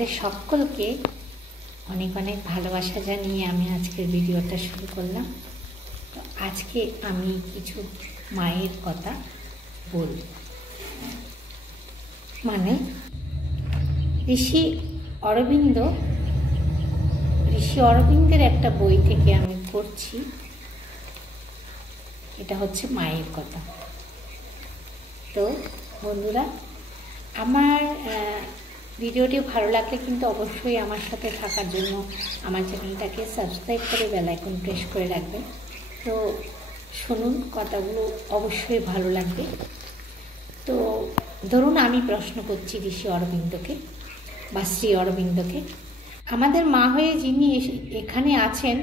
আপনাদের সকলকে অনেক অনেক ভালোবাসা জানিয়ে আমি আজকের ভিডিওটা শুরু করলাম। তো আজকে আমি কিছু মায়ের কথা বলব। মানে ঋষি অরবিন্দের একটা বই থেকে আমি পড়ছি। এটা হচ্ছে মায়ের কথা। তো বন্ধুরা, আমার ভিডিওটি ভালো লাগলে কিন্তু অবশ্যই আমার সাথে থাকার জন্য আমার চ্যানেলটাকে সাবস্ক্রাইব করে বেল আইকন প্রেস করে রাখবেন। তো শুনুন, কথাগুলো অবশ্যই ভালো লাগবে। তো ধরুন আমি প্রশ্ন করছি ঋষি অরবিন্দকে বা শ্রী অরবিন্দকে, আমাদের মা হয়ে যিনি এখানে আছেন,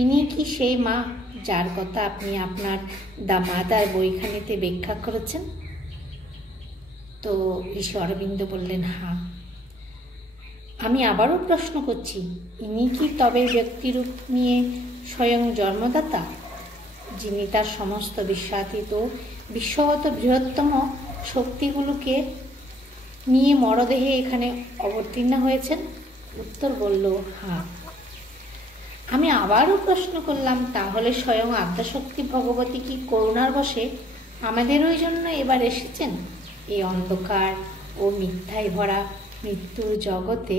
ইনি কি সেই মা যার কথা আপনি আপনার দ্য মাদার বইখানিতে ব্যাখ্যা করেছেন? তো ঋষি অরবিন্দ বললেন, হ্যাঁ। আমি আবারও প্রশ্ন করছি, ইনি কি তবে ব্যক্তিরূপ নিয়ে স্বয়ং জন্মদাতা, যিনি তার সমস্ত বিশ্বাতীত বিশ্বগত বৃহত্তম শক্তিগুলোকে নিয়ে মরদেহে এখানে অবতীর্ণ হয়েছেন? উত্তর বলল, হ্যাঁ। আমি আবারও প্রশ্ন করলাম, তাহলে স্বয়ং আদ্যাশক্তি ভগবতী কি করুণার বশে আমাদের ওই জন্য এবার এসেছেন এই অন্ধকার ও মিথ্যায় ভরা মৃত্যুর জগতে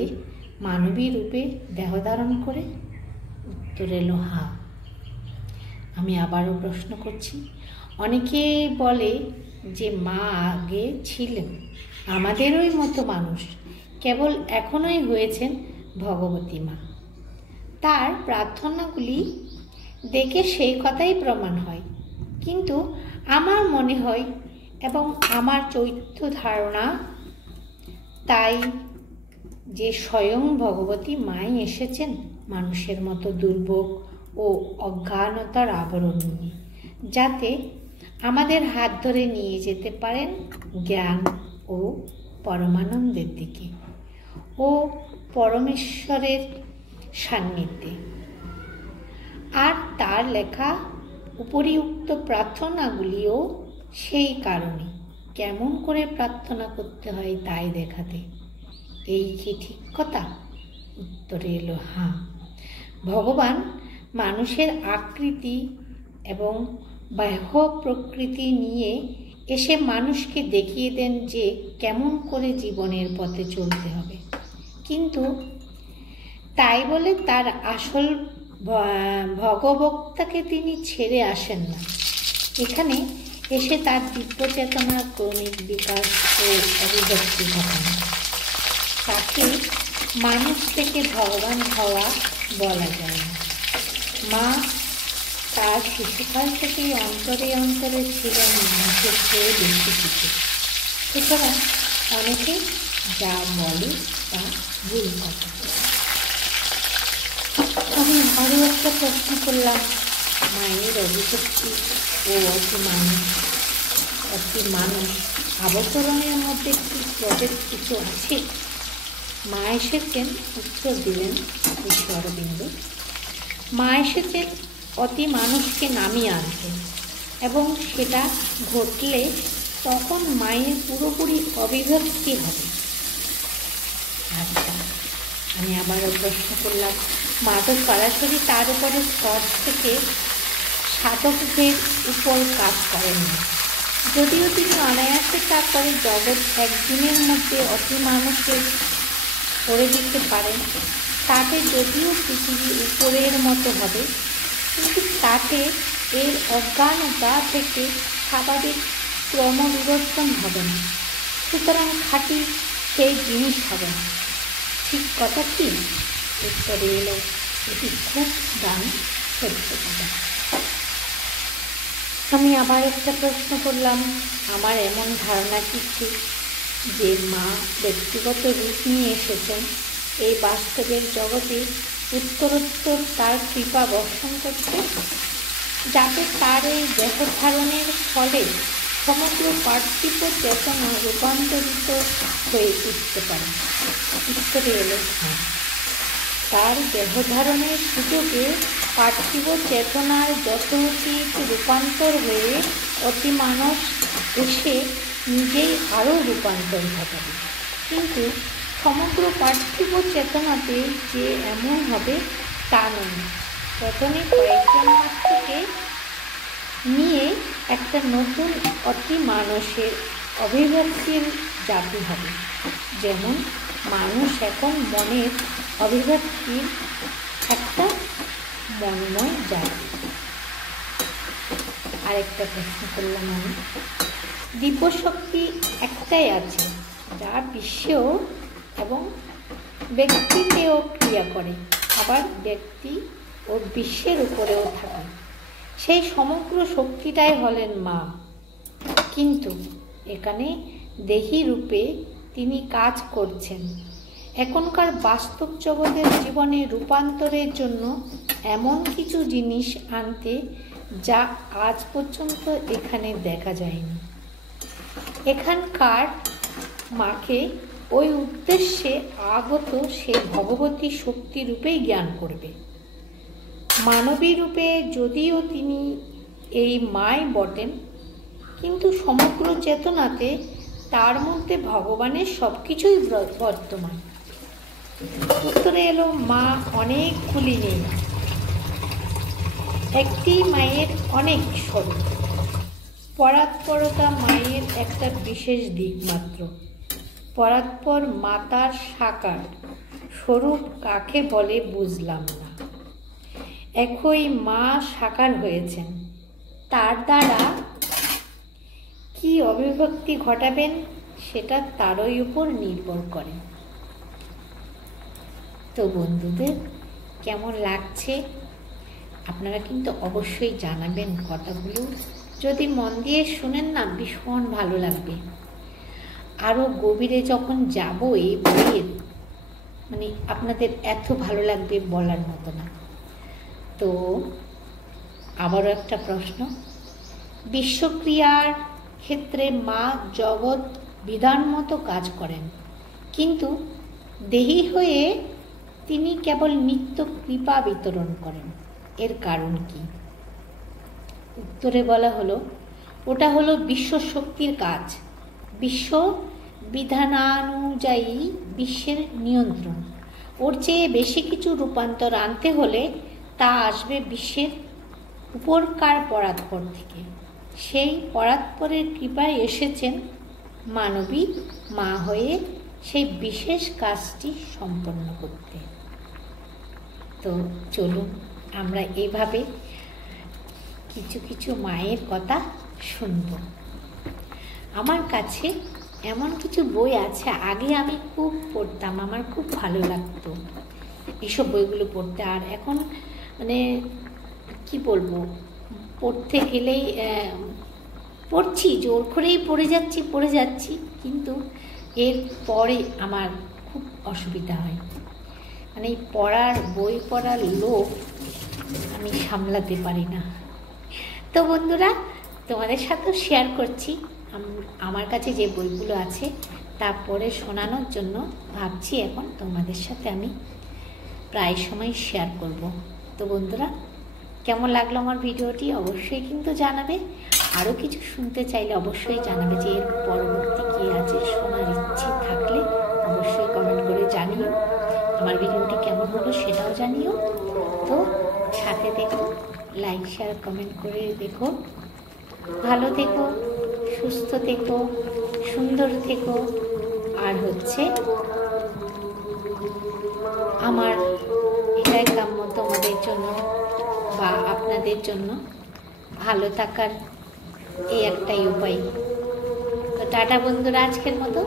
মানবী রূপে দেহ ধারণ করে? উত্তর এলো, হ্যাঁ। আমি আবারও প্রশ্ন করছি, অনেকে বলে যে মা আগে ছিলেন আমাদেরই মতো মানুষ, কেবল এখনই হয়েছেন ভগবতী মা। তার প্রার্থনাগুলি দেখে সেই কথাই প্রমাণ হয়। কিন্তু আমার মনে হয় এবং আমার চৈত্য ধারণা তাই যে স্বয়ং ভগবতী মাই এসেছেন মানুষের মতো দুর্ভোগ ও অজ্ঞানতার আবরণ নিয়ে, যাতে আমাদের হাত ধরে নিয়ে যেতে পারেন জ্ঞান ও পরমানন্দের দিকে ও পরমেশ্বরের সান্নিধ্যে। আর তার লেখা উপরিউক্ত প্রার্থনাগুলিও সেই কারণে কেমন করে প্রার্থনা করতে হয় তাই দেখাতে। এই কি ঠিক কথা? উত্তরে এলো, হ্যাঁ। ভগবান মানুষের আকৃতি এবং বাহ্য প্রকৃতি নিয়ে এসে মানুষকে দেখিয়ে দেন যে কেমন করে জীবনের পথে চলতে হবে, কিন্তু তাই বলে তার আসল ভগবক্তাকে তিনি ছেড়ে আসেন না। এখানে এসে তার দিব্য চেতনার ক্রমিক বিকাশ ও অভিব্যক্তি ঘটান। তাকে মানুষ থেকে ভগবান হওয়া বলা যায় না। মা তার শিশুকাল থেকেই অন্তরে অন্তরে ছিলেন মানুষের চেয়ে বেশি কিছু। সুতরাং অনেকে যা বলে তা ভুল কথা। আমি আরও একটা প্রশ্ন করলাম, মায়ের অভিশক্তি ও অতি মানুষ অবতরণের মধ্যে কি প্রভেদ কিছু আছে? মা এসেছেন, উত্তর দিলেন ঋষি অরবিন্দ, মা এসেছেন অতি মানুষকে নামিয়ে আনতেন, এবং সেটা ঘটলে তখন মায়ের পুরোপুরি অভিব্যক্তি হবে। আচ্ছা, আমি আবারও প্রশ্ন করলাম, মা তো সরাসরি তার উপরে স্তর থেকে সাধকদের উপর কাজ করেন না, যদিও তিনি অনায়াসে তা করে জগৎ একদিনের মধ্যে অতি মানুষের করে দিতে পারেন। তাতে যদিও পৃথিবী উপরের মতো হবে, কিন্তু তাতে এর অজ্ঞানতা থেকে স্বাভাবিক ক্রমবিবর্তন হবে না, সুতরাং খাঁটি সেই জিনিস হবে না। ঠিক কথা কি? উত্তরে এলো, এটি খুব দামি সত্য কথা। আমি আবার একটা প্রশ্ন করলাম, আমার এমন ধারণা কি ঠিক যে মা ব্যক্তিগত রূপ নিয়ে এসেছেন এই বাস্তবের জগতে উত্তরোত্তর তার কৃপা বর্ষণ করতে, যাতে তার এই দেহ ধারণের ফলে সমগ্র পার্থিব চেতনা রূপান্তরিত হয়ে উঠতে পারে? উত্তরে এলো, হ্যাঁ। তার দেহধারণের সুযোগে পার্থিব চেতনার যথোচিত রূপান্তর হয়ে অতি মানুষ এসে নিজেই আরও রূপান্তর ঘটাবে। কিন্তু সমগ্র পার্থিব চেতনাতে যে এমন হবে তা নয়। প্রথমে কয়েকজন মাত্রকে নিয়ে একটা নতুন অতি মানুষের অভিব্যক্তির জাতি হবে। যেমন মানুষ এখন মনের অভিব্যক্তির একটা মনময় জাতি। আরেকটা প্রশ্ন করলাম আমি, দিব্যশক্তি একটাই আছে যা বিশ্বেও এবং ব্যক্তিতেও ক্রিয়া করে, আবার ব্যক্তি ও বিশ্বের উপরেও থাকে। সেই সমগ্র শক্তিটাই হলেন মা। কিন্তু এখানে দেহী রূপে তিনি কাজ করছেন এখনকার বাস্তব জগতের জীবনে রূপান্তরের জন্য এমন কিছু জিনিস আনতে যা আজ পর্যন্ত এখানে দেখা যায়নি। এখানকার মাকে ওই উদ্দেশ্যে আগত সে ভগবতী শক্তি রূপেই জ্ঞান করবে। মানবী রূপে যদিও তিনি এই মাই বটেন, কিন্তু সমগ্র চেতনাতে তার মধ্যে ভগবানের সব কিছুই বর্তমান। উত্তরে এলো, মা অনেকগুলি নেই, একটি মায়ের অনেক স্বরূপ। পরাৎপরতা মায়ের একটা বিশেষ দিক মাত্র। পরাৎপর মাতার সাকার স্বরূপ কাকে বলে বুঝলাম না। একই মা সাকার হয়েছেন, তার দ্বারা কি অভিব্যক্তি ঘটাবেন সেটা তারই উপর নির্ভর করে। তো বন্ধুদের কেমন লাগছে আপনারা কিন্তু অবশ্যই জানাবেন কথাগুলো। যদি মন দিয়ে শুনেন না, ভীষণ ভালো লাগবে। আরও গভীরে যখন যাব এই বইয়ের, মানে আপনাদের এত ভালো লাগবে বলার মতো না। তো আবারও একটা প্রশ্ন, বিশ্বক্রিয়ার ক্ষেত্রে মা জগৎ বিধান মতো কাজ করেন, কিন্তু দেহী হয়ে তিনি কেবল নিত্য কৃপা বিতরণ করেন। এর কারণ কি? উত্তরে বলা হলো, ওটা হলো বিশ্ব শক্তির কাজ। বিশ্ব বিধানানুযায়ী বিশ্বের নিয়ন্ত্রণ। ওর চেয়ে বেশি কিছু রূপান্তর আনতে হলে তা আসবে বিশ্বের উপরকার পরাৎপর থেকে। সেই পরাৎপরের কৃপায় এসেছেন মানবী মা হয়ে সেই বিশেষ কাজটি সম্পন্ন করতে। তো চলুন আমরা এভাবে কিছু কিছু মায়ের কথা শুনব। আমার কাছে এমন কিছু বই আছে, আগে আমি খুব পড়তাম, আমার খুব ভালো লাগতো এসব বইগুলো পড়তে। আর এখন মানে কি বলবো, পড়তে গেলেই পড়ছি, জোর করেই পড়ে যাচ্ছি, কিন্তু এর পরে আমার খুব অসুবিধা হয়। মানে এই বই পড়ার লোভ আমি সামলাতে পারি না। তো বন্ধুরা, তোমাদের সাথেও শেয়ার করছি আমার কাছে যে বইগুলো আছে, তারপরে শোনানোর জন্য ভাবছি এখন তোমাদের সাথে আমি প্রায় সময় শেয়ার করব। তো বন্ধুরা, কেমন লাগলো আমার ভিডিওটি অবশ্যই কিন্তু জানাবে। আরও কিছু শুনতে চাইলে অবশ্যই জানাবে, যে এর পরবর্তী কী আছে শোনার ইচ্ছে থাকলে অবশ্যই কমেন্ট করে জানিও। আমার ভিডিওটি কেমন হলো সেটাও জানিও। তো সাথে দেখো, লাইক শেয়ার কমেন্ট করে দেখো। ভালো থেকো, সুস্থ থেকো, সুন্দর থেকো। আর আমার এটাই কাম্য তোমাদের জন্য বা আপনাদের জন্য, ভালো থাকার এই একটাই উপায়। তো টাটা বন্ধুরা, আজকের মতো।